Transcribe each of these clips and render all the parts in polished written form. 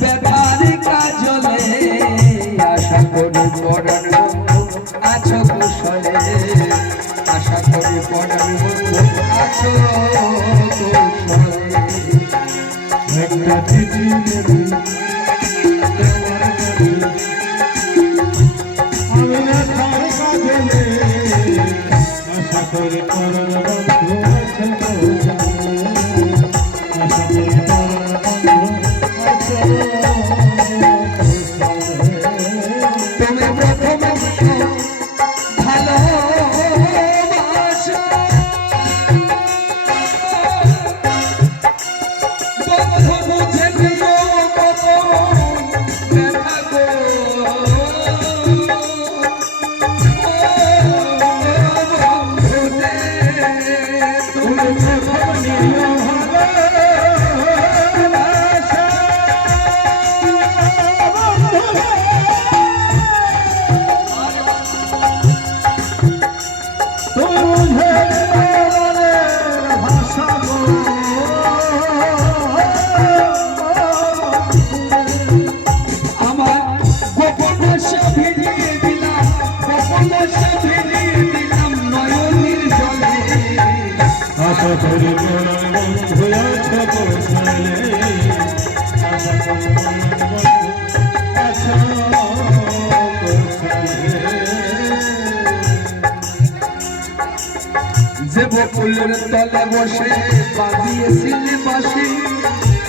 ব্যথার কাজলে আশা করি পরাণ বন্ধু আছো কুশলে আশা করি পরাণ বন্ধু আছো কুশলে একটা চিঠি নেবি আমি না তার কাজলে আশা করি পরাণ বন্ধু আছো আশা করি পরাণ বন্ধু আছো তুমি প্রথম ভালোবাসা বন্ধু বুঝে দিও কত ব্যথা গো বন্ধু রে তুমি প্রথম নিও ভালোবাসা আমার গোপন আশা ভিজিয়ে দিলাম গোপন আশা ভিজিয়ে দিলাম নয়নের জলে আশা করি পরাণ বন্ধু আছো কুশলে আশা করি পরাণ বন্ধু আছো কুশলে যে বকুলের তলে বসে বাজিয়েছিলে বাঁশি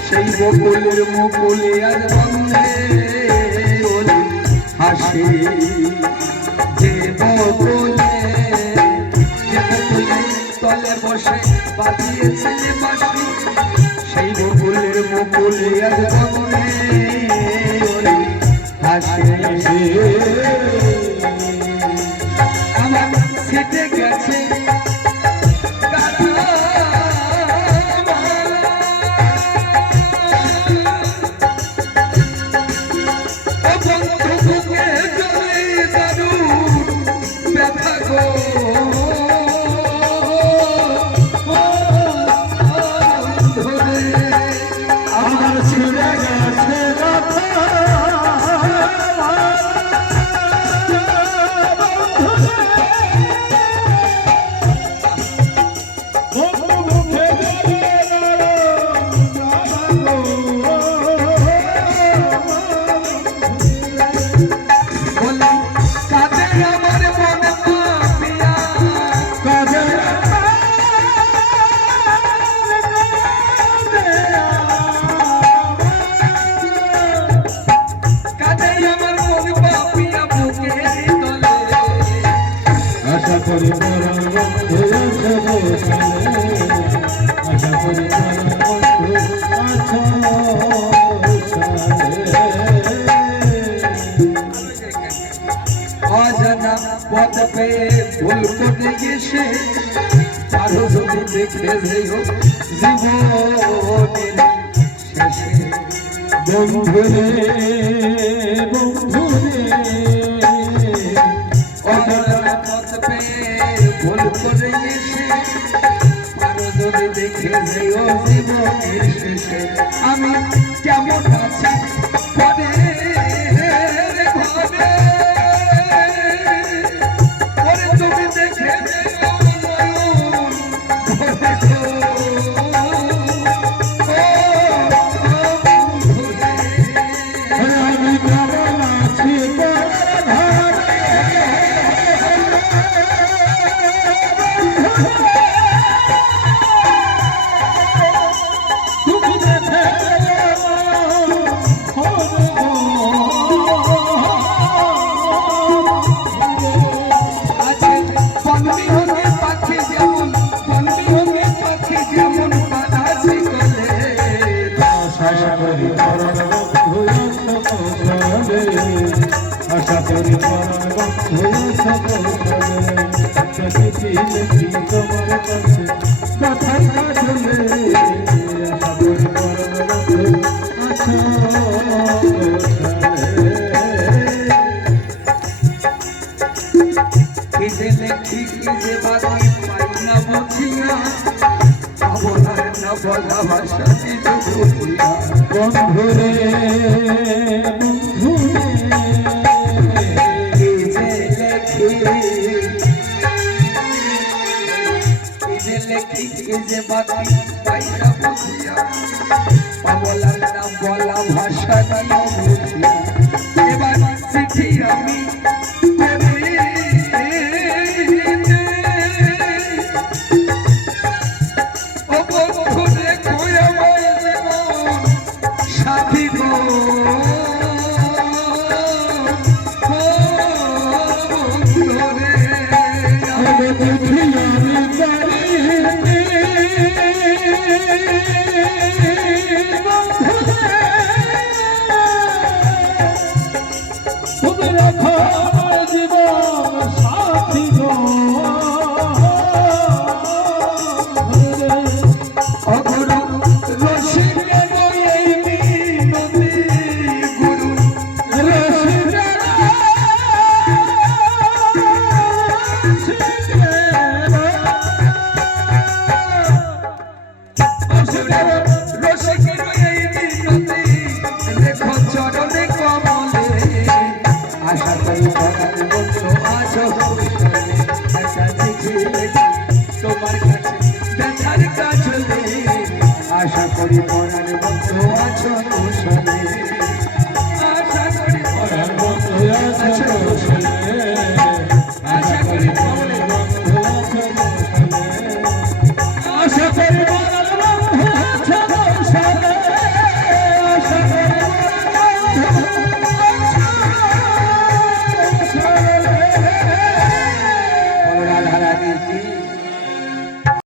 সেই বকুলের মুকুলে আজ বন্ধে ওলি হাসি যে বকুলের তলে বসে বাজিয়েছিলে বাঁশি সেই বকুলের মুকুলে আজ বন্ধে ওলি হাসি আমার সেটে গেছে আমার ছিঁড়ে গেছে আশা করি পরাণ বন্ধু আছো কুশলে আশা করি পরাণ বন্ধু আছো কুশলে অজানা পথ পেয়ে ভুল করে গেছে আরো যদি দেখে যেও জীবনের শেষে বন্ধু রে বন্ধু রে অজানা পথ পেয়ে ভুল করে গেছে আরো যদি দেখে যেও জীবনের শেষে আমি কেমন আছি পরে ঘরে ওরে তুমি দেখে যেও নয়ন ভরে গো। আমি কেমন আছি আশা করি পরাণ বন্ধু আছো কুশলে আশা করি পরাণ বন্ধু আছো কুশলে চিঠি লিখি তোমার কাছে কথার কাজলে আশা করি পরাণ বন্ধু আছো কুশলে কি যে বাকি পাই না বুঝিয়া ভাবনার না বলা ভাষা কিছু বুঝিয়া বন্ধুরে কি যে লেখি কি যে বাকি পাইরা বুঝিয়া পাবলার নাম বলা ভাষা নিয়ে বুঝিয়া এবার চিঠি আমি সাথী গো তুমি রাখো জীবন সাথী গো অগুরু রসিকে এই মিনতি গুরু রসিকে এই মিনতি দেখো চরণে কমলে আশা করি তোমার বন্ধু আছো একটা চিঠি লেখি তোমার কাছে ব্যথার কাজলে আশা করি পরার বন্ধু আছো